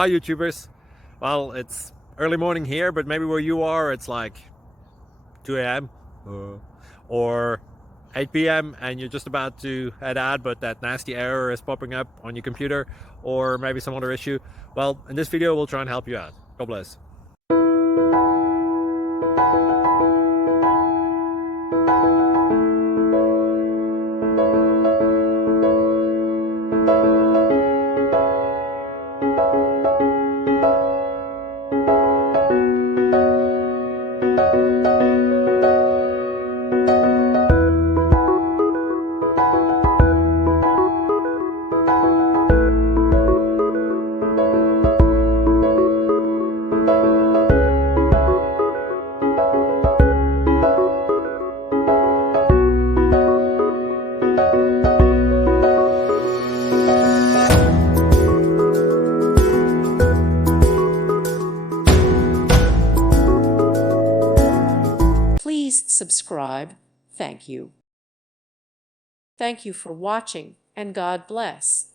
Hi YouTubers. Well, it's early morning here, but maybe where you are it's like 2 a.m. or 8 p.m. and you're just about to head out, but that nasty error is popping up on your computer, or maybe some other issue. Well, in this video we'll try and help you out. God bless. Please subscribe. Thank you. Thank you for watching, and God bless.